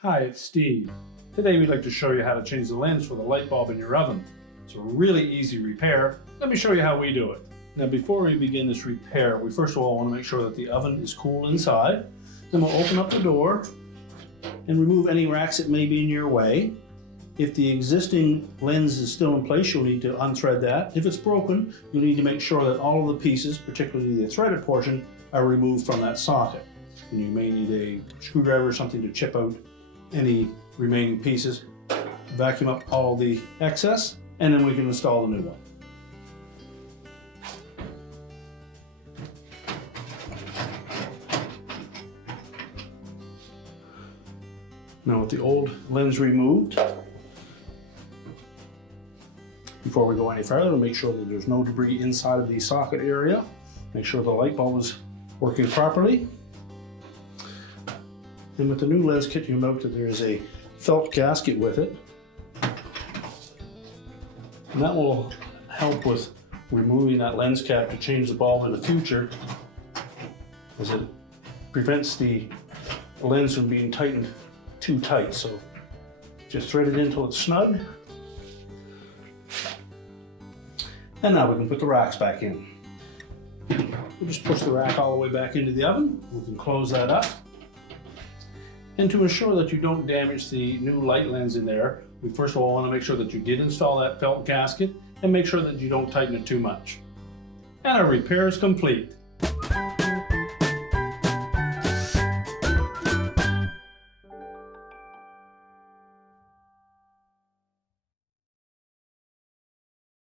Hi, it's Steve. Today we'd like to show you how to change the lens for the light bulb in your oven. It's a really easy repair. Let me show you how we do it. Now before we begin this repair, we first of all want to make sure that the oven is cool inside. Then we'll open up the door and remove any racks that may be in your way. If the existing lens is still in place, you'll need to unthread that. If it's broken, you'll need to make sure that all of the pieces, particularly the threaded portion, are removed from that socket. And you may need a screwdriver or something to chip out any remaining pieces. Vacuum up all the excess, and then we can install the new one. Now with the old lens removed, before we go any further, we'll make sure that there's no debris inside of the socket area. Make sure the light bulb is working properly. And with the new lens kit, you'll note that there's a felt gasket with it. And that will help with removing that lens cap to change the bulb in the future, as it prevents the lens from being tightened too tight. So just thread it in until it's snug. And now we can put the racks back in. We'll just push the rack all the way back into the oven. We can close that up. And to ensure that you don't damage the new light lens in there, we first of all want to make sure that you did install that felt gasket and make sure that you don't tighten it too much. And our repair is complete.